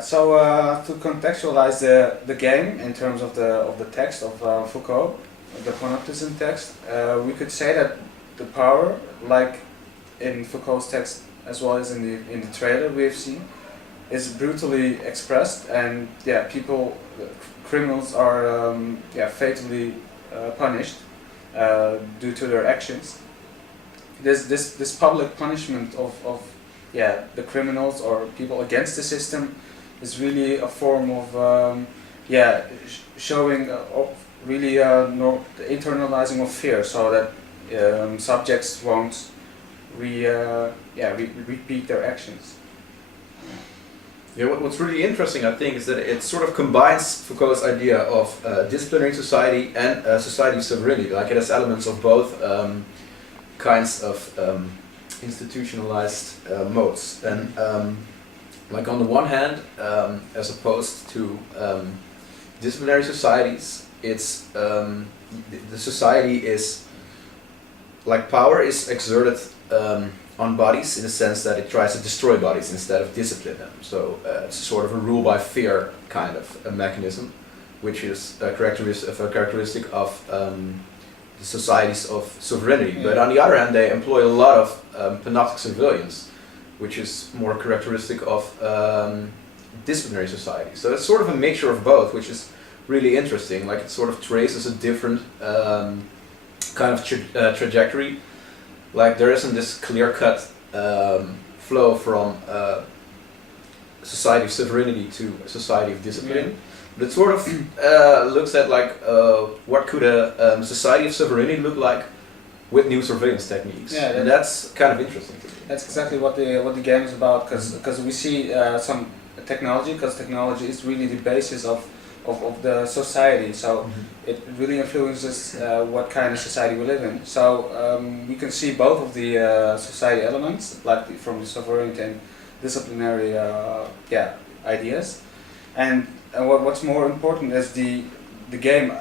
To contextualize the game in terms of the text of Foucault, the Panopticism text, we could say that the power, like in Foucault's text as well as in the trailer we have seen, is brutally expressed, and criminals are fatally punished due to their actions. This public punishment of the criminals or people against the system is really a form of showing really the internalizing of fear, so that subjects won't repeat their actions. Yeah, what's really interesting, I think, is that it sort of combines Foucault's idea of disciplinary society and society of sovereignty. Like, it has elements of both kinds of institutionalized modes. And like, on the one hand, as opposed to disciplinary societies, it's the society is, like, power is exerted on bodies in the sense that it tries to destroy bodies instead of discipline them. So it's sort of a rule by fear kind of a mechanism, which is a characteristic of the societies of sovereignty. Yeah. But on the other hand, they employ a lot of panoptic surveillance, which is more characteristic of disciplinary society. So it's sort of a mixture of both, which is really interesting. Like, it sort of traces a different kind of trajectory. Like, there isn't this clear-cut flow from society of sovereignty to a society of discipline. Yeah. But it sort of looks at, like, what could a society of sovereignty look like with new surveillance techniques. Yeah, and that's kind of interesting to me. That's exactly what the game is about, because we see some technology, because technology is really the basis of the society, so it really influences what kind of society we live in. So we can see both of the society elements, like from the sovereignty and disciplinary ideas. And what's more important is the game.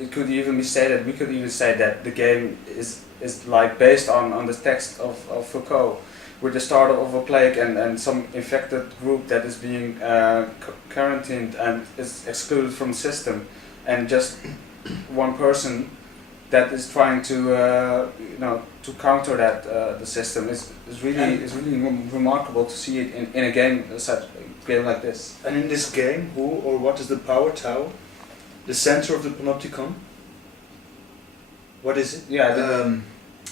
It could even be stated, we could even say that the game is like based on the text of Foucault, with the start of a plague and some infected group that is being quarantined and is excluded from the system, and just one person that is trying to to counter that the system is really remarkable to see it in a game, such a game like this. And in this game, who or what is the power tower? The center of the panopticon? What is it?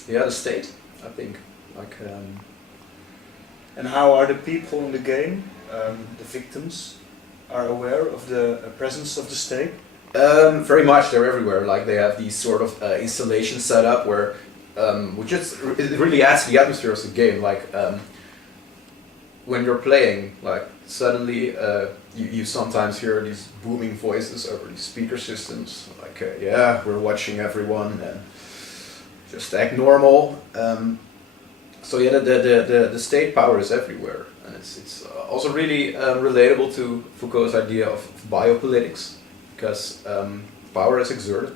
The state, I think. Like. And how are the people in the game, the victims, are aware of the presence of the state? Very much, they're everywhere. Like, they have these sort of installations set up where, which is it really adds to the atmosphere of the game. Like, when you're playing, like, suddenly you sometimes hear these booming voices over these speaker systems. Like, we're watching everyone and just act normal. So yeah, the state power is everywhere, and it's also really relatable to Foucault's idea of biopolitics, because power is exerted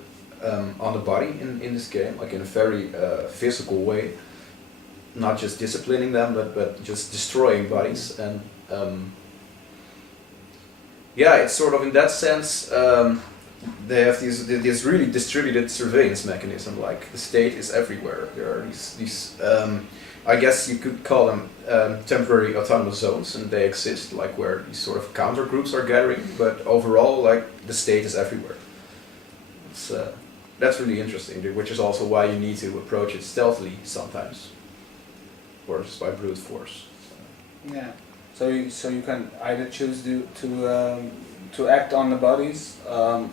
on the body in this game, like in a very physical way, not just disciplining them, but just destroying bodies. And it's sort of, in that sense, they have this really distributed surveillance mechanism. Like, the state is everywhere. There are these I guess you could call them temporary autonomous zones, and they exist, like, where these sort of counter groups are gathering. But overall, like, the state is everywhere. That's really interesting, which is also why you need to approach it stealthily sometimes, or just by brute force. Yeah. So you can either choose to act on the bodies of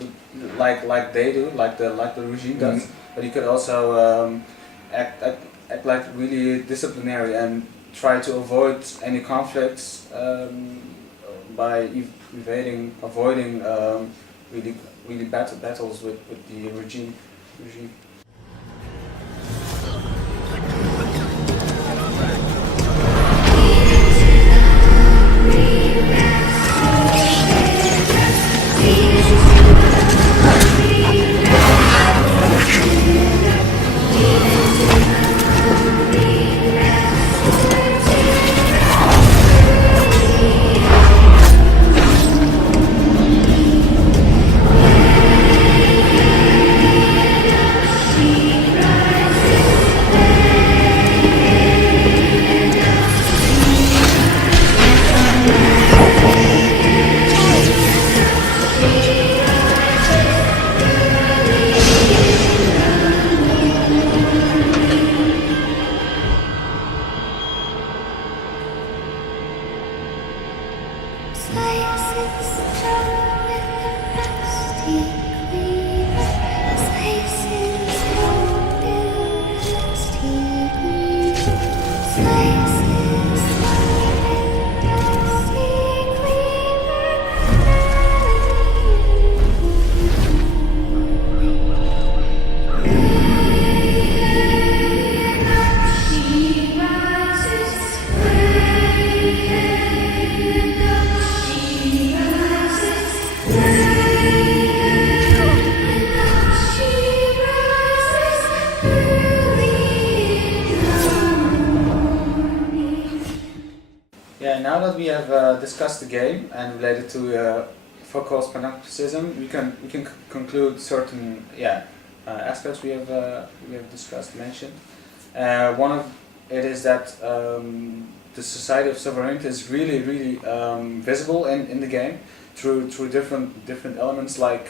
the like they do, like the regime does, but you could also act like really disciplinary and try to avoid any conflicts by avoiding really battles with the regime. we have discussed the game and related to Foucault's Panopticism, we can conclude certain aspects we have discussed, mentioned. One of it is that the society of sovereignty is really visible in the game through different elements like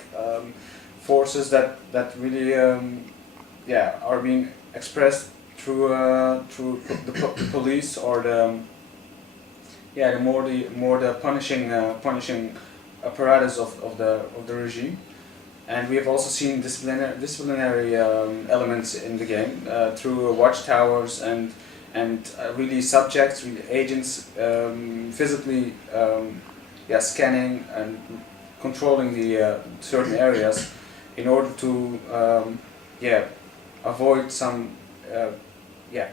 forces that really are being expressed through the police or the more punishing apparatus of the regime. And we have also seen disciplinary elements in the game through watchtowers and really subjects, really agents physically scanning and controlling the certain areas in order to avoid some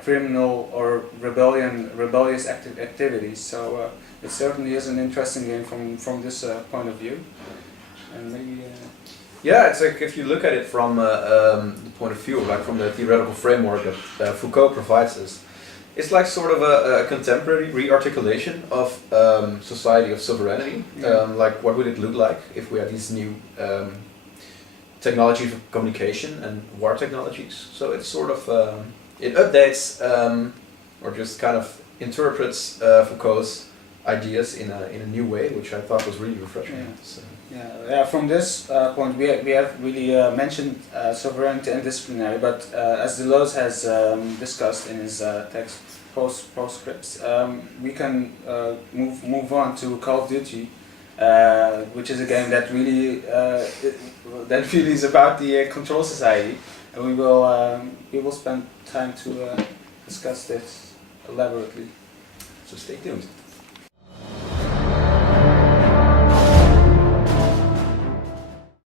criminal or rebellious activities. So it certainly is an interesting game from this point of view. And maybe. Yeah, it's like if you look at it from the point of view, like from the theoretical framework that Foucault provides us, it's like sort of a contemporary re-articulation of society of sovereignty. Like what would it look like if we had these new technology for communication and war technologies? So it's sort of it updates or just kind of interprets Foucault's ideas in a new way, which I thought was really refreshing. Yeah. So. From this point, we have really mentioned sovereignty and disciplinary, but as Deleuze has discussed in his text postscripts, we can move on to Call of Duty, which is a game that really is about the control society, and we will spend time to discuss this elaborately. So stay tuned.